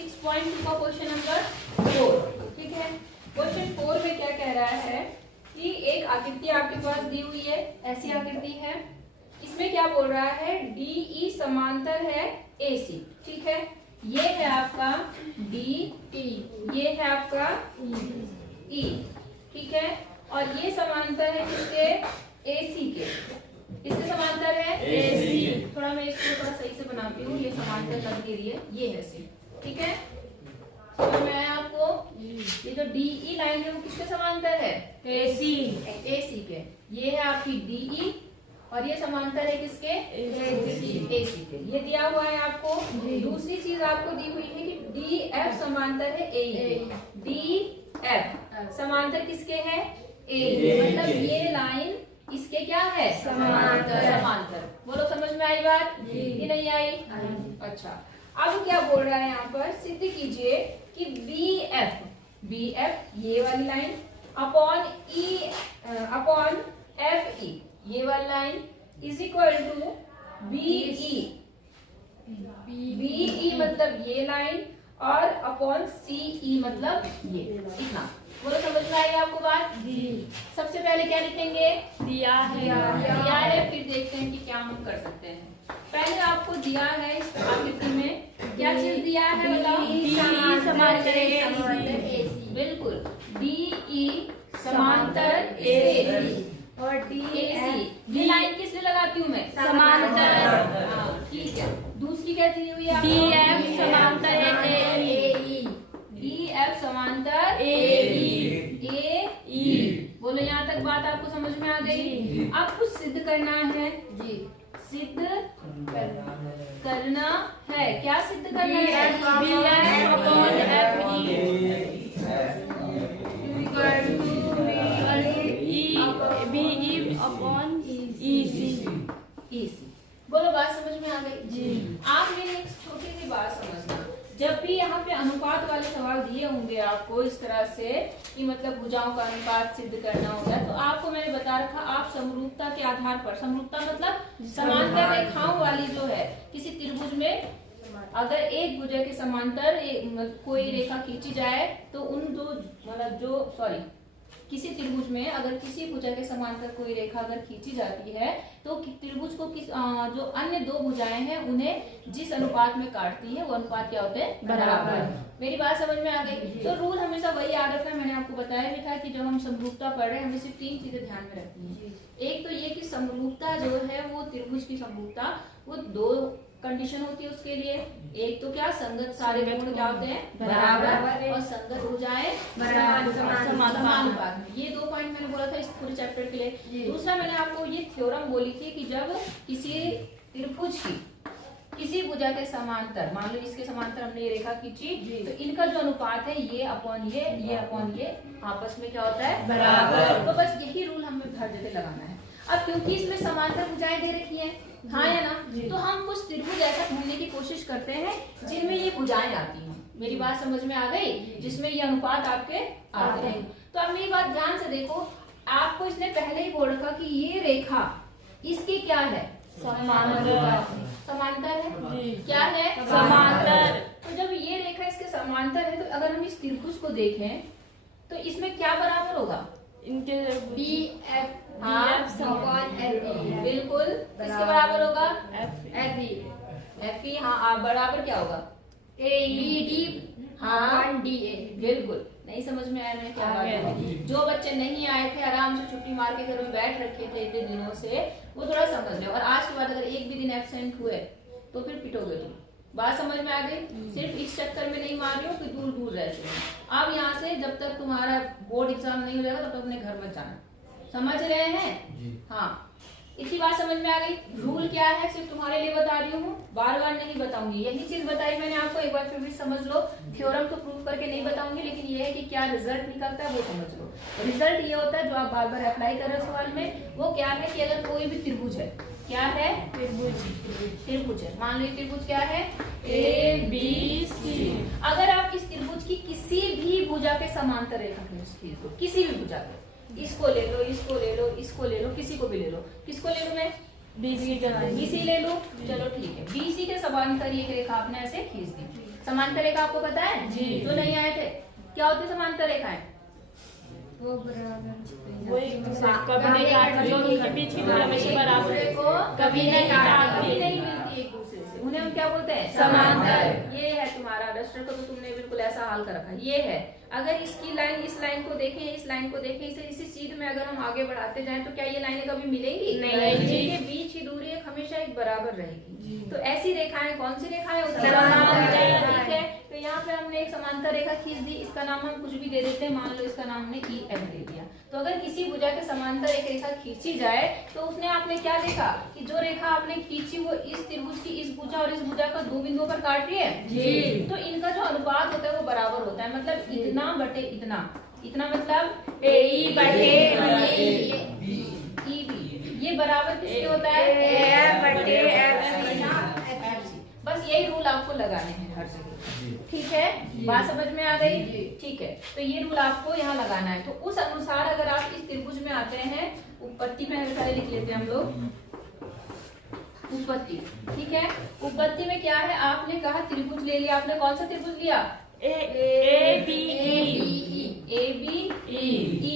6.2 का question number 4, ठीक है। क्वेश्चन 4 में क्या कह रहा है कि एक आकृति आपके पास दी हुई है, ऐसी आकृति है। इसमें क्या बोल रहा है, DE समांतर है AC, ठीक है। ये है आपका DE, ये है आपका E, ठीक है। और ये समांतर है किसके, AC के। किसके समांतर है, AC। थोड़ा मैं इसको थोड़ा सही से बनाती हूँ, ये समांतर लग दे रही है, ये है C, ठीक है। तो मैं आपको ये जो DE लाइन है वो किसके समांतर है, AC के। ये है आपकी DE और ये समांतर है किसके, AC के। ये दिया हुआ है आपको। दूसरी चीज आपको दी हुई है कि DF समांतर है AE के। DF समांतर किसके है, AE, मतलब ये लाइन इसके क्या है, समांतर। बोलो समझ में आई बात कि नहीं आई? अच्छा, अब क्या बोल रहा है यहाँ पर, सिद्ध कीजिए कि BF ये वाली लाइन अपॉन FE ये वाली line is equal to BE मतलब ये लाइन और अपॉन CE मतलब ये, इतना। बोलो समझ में आएगा आपको बात? सबसे पहले क्या लिखेंगे, दिया है, फिर देखते हैं कि क्या हम कर सकते हैं। पहले आपको दिया है इस आकृति में क्या चीज दिया है, बताओ? DE समांतर AC, बिल्कुल। DE समांतर AC और DAC। ये लाइन किस लिए लगाती हूँ मैं, समांतर, ठीक है। दूसरी क्या दी हुई है, DF समांतर AE, DF समांतर AE। बोलो यहाँ तक बात आपको समझ में आ गई? अब कुछ सिद्ध करना है जी, सिद्ध करना है। क्या सिद्ध करना है, BF upon BE upon EC। बोलो बात समझ में आ गई जी? आप मेरी एक छोटी सी बात समझना, जब भी यहाँ पे अनुपात वाले सवाल दिए होंगे आपको इस तरह से कि मतलब भुजाओं का अनुपात सिद्ध करना होगा, तो आपको मैंने बता रखा, आप समरूपता के आधार पर, समरूपता मतलब समांतर रेखाओं वाली जो है किसी त्रिभुज में, अगर एक भुजा के समांतर कोई रेखा खींची जाए तो उन दो मतलब किसी त्रिभुज में अगर किसी भुजा के समांतर कोई रेखा अगर खींची जाती है तो त्रिभुज को जो अन्य दो भुजाएं हैं उन्हें जिस अनुपात में काटती है वो अनुपात क्या होते हैं, बराबर। मेरी बात समझ में आ गई? तो रूल हमेशा वही याद रखना, मैंने आपको बताया भी था कि जब हम समरूपता पढ़ रहे हैं हमें सिर्फ 3 चीजें ध्यान में रखनी है। एक तो ये कि समरूपता जो है वो त्रिभुज की समरूपता वो 2 कंडीशन होती है उसके लिए। एक तो क्या, संगत सारे कोण क्या होते हैं, बराबर, और संगत भुजाएं समानुपात में। ये 2 पॉइंट मैंने बोला था इस पूरे चैप्टर के लिए। दूसरा मैंने आपको ये थ्योरम बोली थी कि जब किसी त्रिभुज की किसी भुजा के समांतर, मान लो इसके समांतर हमने ये रेखा खींची, तो इनका जो अनुपात है ये अपॉन ये अपॉन ये आपस में क्या होता है, बराबर। तो बस यही रूल हमें हर जगह लगाना है। अब क्योंकि इसमें समांतर भुजाएं दे रखी हैं, हाँ या ना, तो हम कुछ त्रिभुज ऐसा ढूंढने की कोशिश करते हैं जिनमें ये भुजाएं आती हैं। मेरी बात समझ में आ गई? जिसमें ये अनुपात आपके आते हैं। तो अब मेरी बात ध्यान से देखो, आपको इसने पहले ही बोल रखा कि ये रेखा इसकी क्या है, समांतर है। क्या है, समांतर। तो जब ये रेखा इसके समांतर है तो अगर हम इस त्रिभुज को देखें तो इसमें क्या बराबर होगा, इनके BF बिल्कुल किसके बराबर होगा, FE। हाँ, बराबर क्या होगा, BD DA। बिल्कुल। नहीं समझ में आया मैं क्या बात है? जो बच्चे नहीं आए थे आराम से छुट्टी मार के घर में बैठ रखे थे इतने दिनों से, वो थोड़ा समझ ले, और आज के बाद अगर एक भी दिन एब्सेंट हुए तो फिर पिटोगे तुम। बात समझ में आ गई? सिर्फ इस चक्कर में नहीं मार रही हूँ कि दूर दूर रहते हो। अब यहाँ से जब तक तुम्हारा बोर्ड एग्जाम नहीं हो जाएगा तब तक अपने घर मत जाना, समझ रहे हैं? हाँ, इतनी बात समझ में आ गई? रूल क्या है सिर्फ तुम्हारे लिए बता रही हूँ, बार बार नहीं बताऊंगी। यही चीज बताई मैंने आपको, एक बार फिर भी समझ लो। थ्योरम तो प्रूव करके नहीं बताऊंगी, लेकिन ये है कि क्या रिजल्ट निकलता है वो समझ लो। रिजल्ट ये होता है जो आप बार बार अप्लाई कर रहे हो सवाल में, वो क्या है कि अगर कोई भी त्रिभुज है, क्या है, त्रिभुज है, मान लो त्रिभुज क्या है, ABC। अगर आप इस त्रिभुज की किसी भी भुजा के समांतर रेखा खींच दो, किसी भी भुजा के, इसको ले लो, इसको ले लो, इसको ले लो, किसी को भी ले लो। किसको ले लो मैं, BC ले लो, चलो ठीक है। BC के समांतर एक रेखा आपने ऐसे खींच दी, समांतर रेखा आपको पता है जी। जो नहीं आए थे, क्या होती है समांतर रेखाएं? वो कभी नहीं काटती, उनके बीच की दूरी हमेशा बराबर है, कभी नहीं काटती, कभी नहीं मिलती एक दूसरे से, उन्हें हम क्या बोलते हैं? समांतर। ये है तुम्हारा डस्टर को, तो तुमने बिल्कुल ऐसा हाल कर रखा है। ये है, अगर इसकी लाइन इस लाइन को देखें, इस लाइन को देखें, इसे इसी सीध में अगर हम आगे बढ़ाते जाएं तो क्या ये लाइनें कभी मिलेंगी? नहीं। इनके बीच की दूरी एक हमेशा एक बराबर रहेगी। तो ऐसी रेखाएं कौन सी रेखाएं? समांतर। ठीक है, तो यहाँ पे हमने एक समांतर रेखा खींच दी, इसका नाम हम कुछ भी दे देते हैं, मान लो इसका नाम हमने EF दे दिया। तो अगर किसी भुजा के समांतर एक रेखा खींची जाए तो उसने आपने क्या देखा कि जो रेखा आपने खींची वो इस त्रिभुज की इस भुजा और इस भुजा का दो बिंदुओं पर काट रही है जी। तो इनका जो अनुपात होता है वो बराबर होता है, मतलब इतना बटे इतना, इतना मतलब AE बटे EB, ये बराबर किसके होता है? AF बटे FC। बस यही रूल आपको लगाने हैं हर जगह, ठीक है? बात समझ में आ गई? ठीक है, तो ये रूल आपको यहाँ लगाना है। तो उस अनुसार अगर आप इस त्रिभुज में आते हैं, उत्पत्ति में पहले लिख लेते हैं हम लोग, उत्पत्ति, ठीक है? उत्पत्ति में क्या है, आपने कहा त्रिभुज ले लिया, आपने कौन सा त्रिभुज लिया? ABE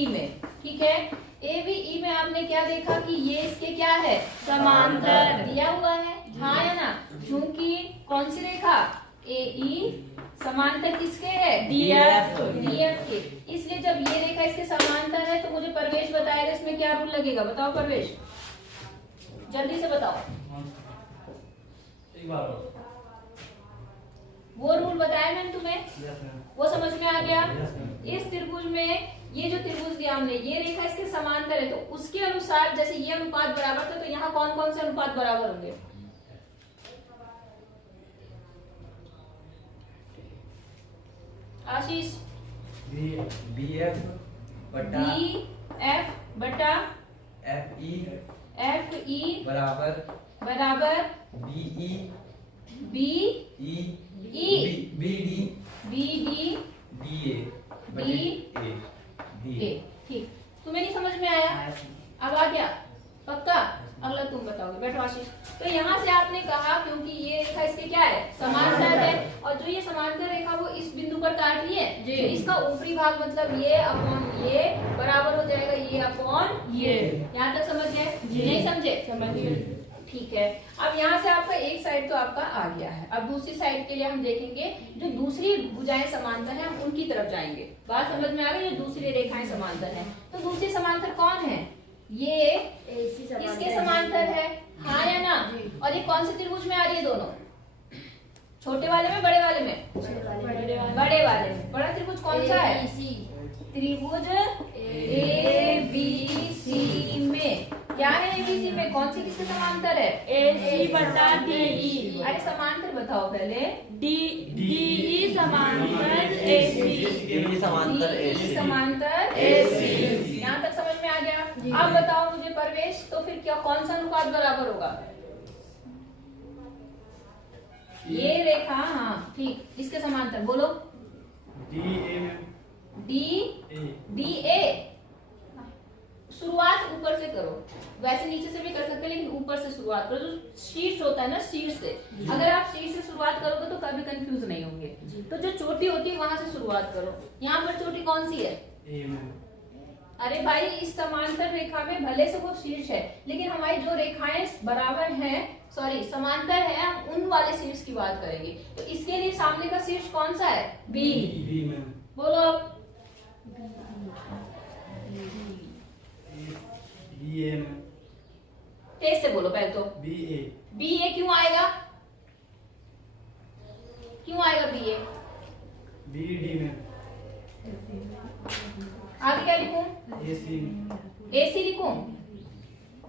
में, ठीक है? ABE में आपने क्या देखा कि ये इसके क्या है? समांतर दिया हुआ है, हाँ या ना? क्योंकि कौन सी रेखा? AE समांतर किसके है? DF के, इसलिए जब ये रेखा इसके समांतर है तो मुझे परवेश बताएगा इसमें क्या रूल लगेगा, बताओ परवेश, जल्दी से बताओ। वो रूल बताया मैंने तुम्हें, वो समझ में आ गया? इस त्रिभुज में ये जो त्रिभुज दिया हमने, ये रेखा इसके समांतर है, तो उसके अनुसार जैसे ये अनुपात बराबर था, तो यहाँ कौन कौन से अनुपात बराबर होंगे? आशीष, BF बटा FE बराबर BD DA। ठीक, तुम्हें नहीं समझ में आया? अब आ गया पक्का? अगला तुम बताओगे, बैठो आशीष। तो यहाँ से आपने कहा क्योंकि ये रेखा इसके क्या है? समांतर है, और जो ये समांतर रेखा वो इस बिंदु पर काट रही है, तो इसका ऊपरी भाग मतलब ये अपॉन ये बराबर हो जाएगा ये अपॉन ये। यहाँ तक समझ गए? नहीं समझे? समझ गए, ठीक है। अब यहाँ से आपका एक साइड तो आपका आ गया है, अब दूसरी साइड के लिए हम देखेंगे जो दूसरी भुजाएं समांतर हैं, हम उनकी तरफ जाएंगे। बात समझ में आ गई? जो दूसरी रेखाएं समांतर हैं, तो दूसरी समांतर कौन है? ये इसके समांतर है, हाँ या ना? और ये कौन से त्रिभुज में आ रही है दोनों? छोटे वाले में, बड़े वाले में? बड़े वाले में। बड़ा त्रिभुज कौन सा है? त्रिभुज ABC में। क्या है ABC में? कौन सी किसके समांतर है? AC बटा DE। अरे समांतर बताओ पहले। DE समांतर AC। समांतर AC। यहाँ तक समझ में आ गया? अब बताओ मुझे परवेश, तो फिर क्या कौन सा अनुपात बराबर होगा? ये रेखा, हाँ ठीक, इसके समांतर बोलो। DA। शुरुआत ऊपर से करो, वैसे नीचे से भी कर सकते हैं लेकिन ऊपर से शुरुआत करो। जो शीर्ष होता है ना, शीर्ष से, अगर आप शीर्ष से शुरुआत करोगे तो कभी कंफ्यूज नहीं होंगे। तो जो चोटी होती है वहां से शुरुआत करो। यहाँ पर चोटी कौन सी है? अरे भाई, इस समांतर रेखा में भले से वो शीर्ष है, लेकिन हमारी जो रेखाएं बराबर हैं, सॉरी समांतर है, हम उन वाले शीर्ष की बात करेंगे। तो इसके लिए सामने का शीर्ष कौन सा है? B। बोलो अब। तेज से बोलो पहले तो। BA क्यों आएगा? क्यों आएगा BA? आगे क्या लिखूं? AC लिखूं?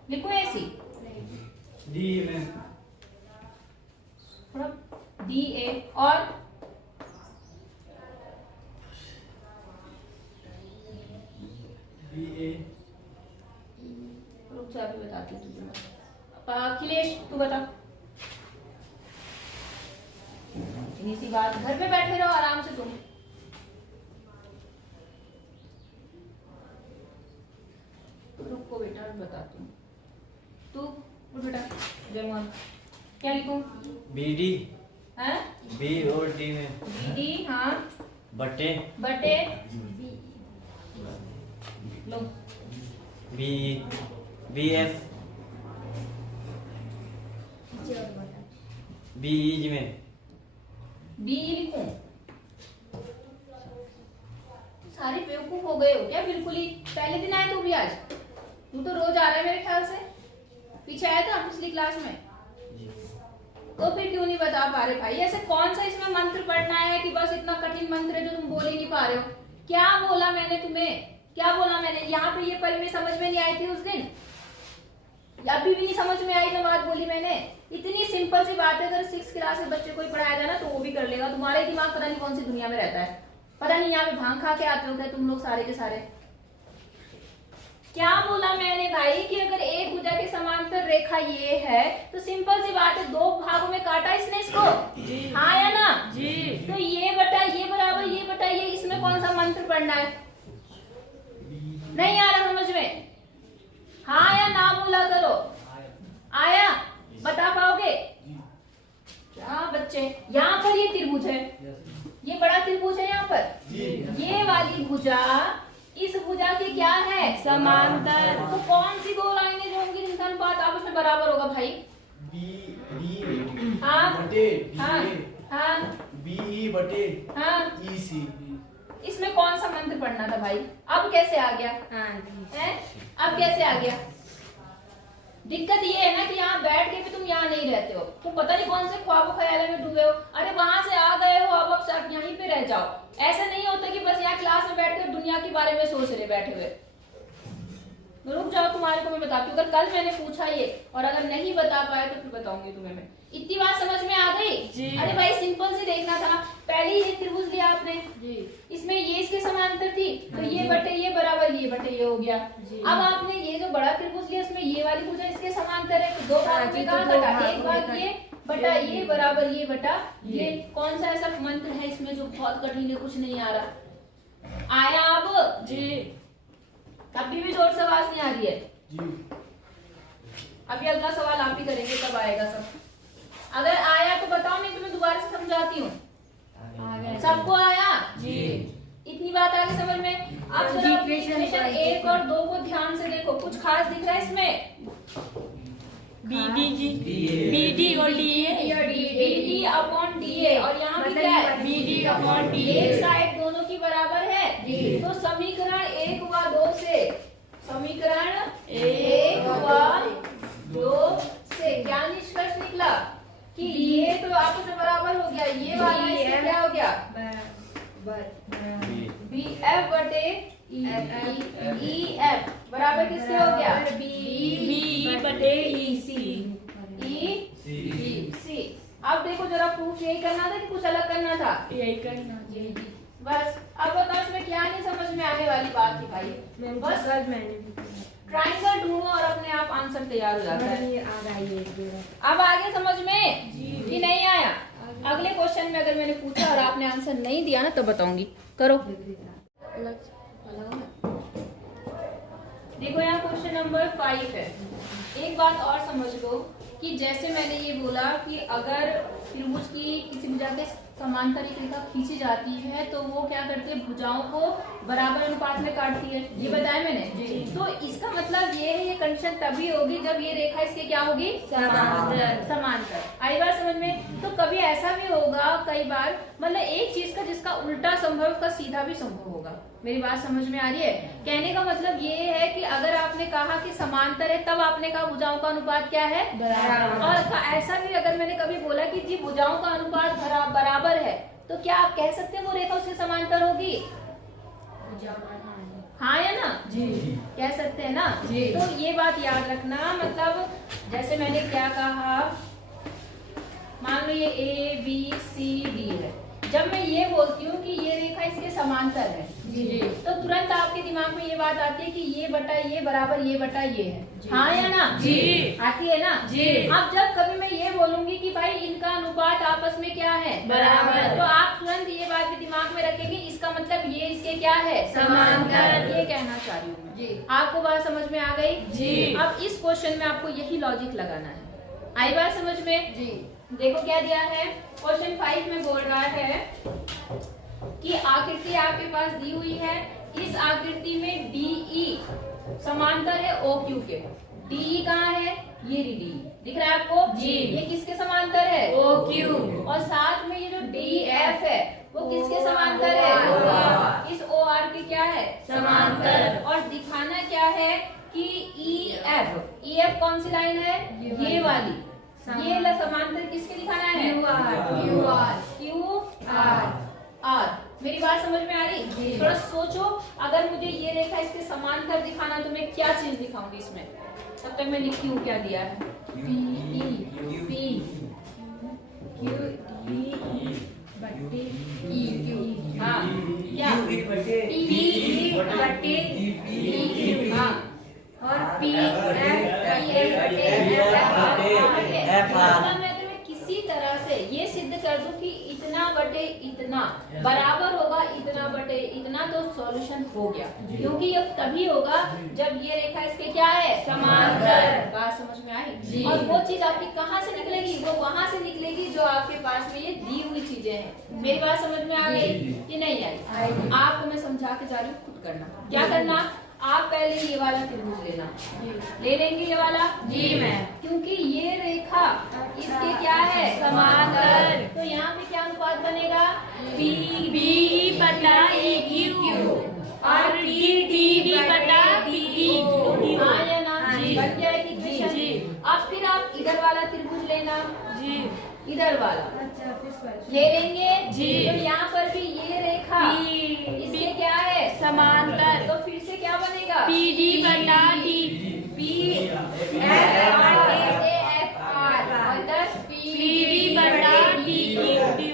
लिखूं AC? थोड़ा DA और रुक जा, अभी बताती हूँ तुझे। अखिलेश तू बता। इतनी सी बात, घर पे बैठे रहो आराम से तुम। रुको बेटा, बताती हूँ। तू उठ बेटा। जयमोहन, क्या लिखूं? BD हाँ बी और डी में डी, हाँ बटे बटे लो B B F B E में बी लिखूं? सारे बेवकूफ हो गए हो क्या बिल्कुल ही? पहले दिन आए तू भी आज? तू तो रोज आ रहा है मेरे ख्याल से। पीछे आया था पिछली क्लास में, तो फिर क्यों नहीं बता पा रहे भाई? ऐसे कौन सा इसमें मंत्र पढ़ना है कि बस इतना कठिन मंत्र है जो तुम बोल ही नहीं पा रहे हो? क्या बोला मैंने तुम्हें? क्या बोला मैंने? यहाँ पे ये परी में समझ में नहीं आई थी उस दिन? अभी भी नहीं समझ में आई जो बात बोली मैंने? इतनी सिंपल सी बात है, अगर 6 क्लास के बच्चे को ही पढ़ाया जाए ना तो वो भी कर लेगा। तुम्हारा ही दिमाग पता नहीं कौन सी दुनिया में रहता है, पता नहीं यहाँ पे भांग खा के आते हो क्या तुम लोग सारे के सारे? क्या बोला मैंने भाई कि अगर एक भुजा के समांतर रेखा ये है तो सिंपल सी बात है, 2 भागों में काटा इसने इसको, हाँ या ना? जी। तो ये बटा ये बराबर ये बटा ये, इसमें कौन सा मंत्र पढ़ना है? नहीं आ रहा समझ में? हाँ या ना बोला करो। आया? बता पाओगे क्या बच्चे? यहाँ पर ये त्रिभुज है, ये बड़ा त्रिभुज है यहाँ पर, ये वाली भुजा इस भुजा के क्या है? समांतर। तो कौन सी 2 लाइनें जो होंगी जिनका अनुपात आपस में बराबर होगा भाई? बी हाँ बटे हाँ हाँ बी बटे हाँ। ई सी। इसमें कौन सा मंत्र पढ़ना था भाई? अब कैसे आ गया है? अब कैसे आ गया? दिक्कत ये है ना कि यहाँ बैठ के भी तुम यहाँ नहीं रहते हो, तुम पता नहीं कौन से ख्वाब ख्याल में डूबे हो। अरे वहां से आ गए हो, अब सब यहीं पे रह जाओ। ऐसा नहीं होता कि बस यहाँ क्लास में बैठ कर दुनिया के बारे में सोच रहे बैठे हुए। रुक जाओ, तुम्हारे को मैं बताती हूँ। अगर कल मैंने पूछा ये और अगर नहीं बता पाए तो फिर बताऊंगी तुम्हें मैं। इतनी बात समझ में आ गई? अरे भाई सिंपल से देखना था। पहले ये त्रिभुज लिया आपने जी, इसमें ये इसके समांतर थी तो ये बटे ये बराबर ये बटे ये हो गया। अब आपने ये जो बड़ा त्रिभुज लिया इसमें ये वाली भुजा इसके समांतर है तो 2 भाग में कहाँ कटा? एक भाग ये बटा ये बराबर ये बटा ये। कौन सा ऐसा मंत्र है इसमें जो बहुत कठिन है, कुछ नहीं आ रहा? आया अब जी? अभी भी जोर से आवाज नहीं आ रही है? अभी अगला सवाल आप ही करेंगे, तब आएगा सब। अगर आया तो बताओ, मैं तुम्हें दोबारा से समझाती हूँ। सबको आया जी? इतनी बात आ गई समझ में? अब इक्वेशन 1 और 2 को ध्यान से देखो, कुछ खास दिख रहा है इसमें? BD जी, BD और DA, BD अपॉन DA और यहाँ भी क्या है? BD upon DA। एक साइड दोनों की बराबर है तो समीकरण 1 व 2 से, समीकरण 1 व 2 से क्या निष्कर्ष निकला कि ये तो आपस में बराबर हो गया, ये वाला इससे क्या हो गया? BF बटे EF बराबर किससे हो गया? B बटे EC। EC। अब देखो जरा प्रूफ यही करना था कि कुछ अलग करना था? यही करना जी। बस अब बताओ इसमें क्या नहीं समझ में आने वाली बात थी भाई? बस ट्रायंगल ढूंढो और अपने आप आंसर तैयार हो जाता है। अब आगे समझ में कि नहीं आया? अगले क्वेश्चन में अगर मैंने पूछा और आपने आंसर नहीं दिया ना तो बताऊंगी। करो। देखो यहाँ क्वेश्चन नंबर 5 है। एक बात और समझ लो कि जैसे मैंने ये बोला कि अगर त्रिभुज की किसी भुजा के समांतर एक रेखा खींची जाती है तो वो क्या करते हैं? भुजाओं को बराबर अनुपात में काटती है, ये बताया मैंने। तो इसका मतलब ये है, ये कंडीशन तभी होगी जब ये रेखा इसके क्या होगी? समांतर। आई बात समझ में? तो कभी ऐसा भी होगा कई बार, मतलब एक चीज का जिसका उल्टा संभव उसका सीधा भी संभव होगा। मेरी बात समझ में आ रही है? कहने का मतलब ये है कि अगर आपने कहा कि समांतर है तब आपने कहा भुजाओं का अनुपात क्या है? बराबर। और ऐसा भी अगर मैंने कभी बोला कि जी भुजाओं का अनुपात बराबर है तो क्या आप कह सकते हैं वो रेखा उसके समांतर होगी? हाँ या ना? जी कह सकते हैं ना? जी। तो ये बात याद रखना, मतलब जैसे मैंने क्या कहा, मान लो ये ABCD है, जब मैं ये बोलती हूँ कि ये रेखा इसके समांतर है जी, तो तुरंत आपके दिमाग में ये बात आती है कि ये बटा ये बराबर ये बटा ये है। हाँ या ना? जी आती है ना? जी। अब जब कभी मैं ये बोलूंगी कि भाई इनका अनुपात आपस में क्या है? बराबर, तो आप तुरंत ये बात भी दिमाग में रखेंगे, इसका मतलब ये इसके क्या है? समांतर। ये कहना चाह रही हूँ जी। आपको बात समझ में आ गई? जी। अब इस क्वेश्चन में आपको यही लॉजिक लगाना है। आई बात समझ में? जी। देखो क्या दिया है, क्वेश्चन 5 में बोल रहा है कि आकृति आपके पास दी हुई है, इस आकृति में DE समांतर है OQ के। DE कहाँ है, ये डी दिख रहा है आपको जी। ये किसके समांतर है, OQ। और साथ में ये जो DF है वो किसके समांतर है, OR। इस OR के क्या है, समांतर। और दिखाना क्या है कि EF कौन सी लाइन है, ये वाली, ये समांतर किसके दिखाना है, QR। मेरी बात समझ में आ रही, थोड़ा सोचो, अगर मुझे ये रेखा इसके समांतर दिखाना तो मैं क्या चीज दिखाऊंगी इसमें, तब तक मैं लिखती हूँ क्या दिया है, हाँ क्या हाँ और मतलब मैं तुम्हें किसी तरह से ये सिद्ध कर दूं कि इतना बटे इतना बराबर होगा इतना बटे इतना, तो सॉल्यूशन हो गया, क्योंकि ये तभी होगा जब ये रेखा इसके क्या है, समांतर। बात समझ में आई जी। और वो चीज आपकी कहाँ से निकलेगी, वो वहां से निकलेगी जो आपके पास में ये दी हुई चीजें हैं। मेरी बात समझ में आ गई कि नहीं आई, आपको मैं समझा के जा रही हूँ, खुद करना। क्या करना, आप पहले ये वाला त्रिभुज लेना, ले लेंगे ये वाला जी मैम, क्योंकि ये रेखा इसके क्या है, समांतर। तो यहाँ पे क्या अनुपात बनेगा, BE बटा EQ और DD बटा DQ। हाँ या ना, जी। बन गया है इक्वेशन। जी। अब फिर आप इधर वाला त्रिभुज लेना, जी इधर वाला ले लेंगे जी। तो यहाँ पर भी ये रेखा इसके क्या है, समांतर। तो फिर से क्या बनेगा, PD बटा D PD बटा DQ।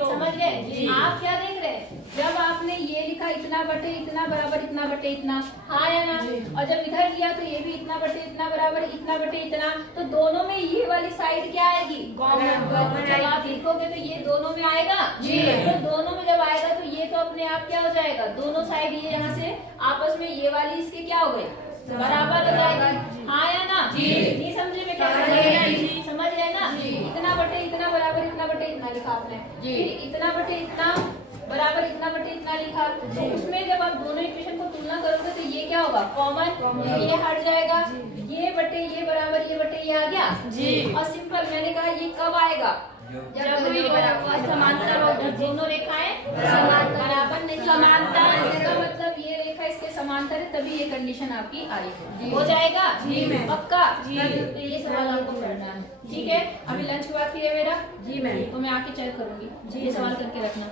समझ गए। आप क्या देख रहे हैं, जब आपने ये लिखा इतना बटे इतना बराबर इतना बटे इतना, हाँ या ना, और जब इधर लिया तो ये भी इतना बटे इतना बराबर इतना बटे इतना, तो दोनों में ये वाली साइड क्या आएगी, कॉमन। जब आप लिखोगे तो ये दोनों में आएगा जी। तो दोनों में जब आएगा तो ये तो अपने आप क्या हो जाएगा, दोनों साइड ये यहाँ से आपस में ये वाली इसके क्या हो गई, बराबर हो जाएगी। हाँ या ना, नहीं समझे में क्या समझ गए ना, इतना बटे इतना बराबर इतना बटे इतना लिखा आपने, फिर इतना बटे इतना बराबर इतना बटे इतना लिखा, तो उसमें जब आप दोनों इक्वेशन को तुलना करोगे तो ये क्या होगा, कॉमन, ये हट जाएगा, ये बटे ये बराबर ये बटे ये आ गया जी। और सिंपल मैंने कहा ये कब आएगा, जब कोई समांतर होगी, दोनों रेखाएं बराबर नहीं, समांतर। इसका मतलब ये रेखा इसके समांतर है, तभी ये कंडीशन आपकी आई हो जाएगा जी मैम। पक्का जी। तो ये सवाल आपको करना है, ठीक है। अभी लंच के बाद फिर है मेरा जी मैम। तो मैं आके चेक करूंगी, ये सवाल करके रखना।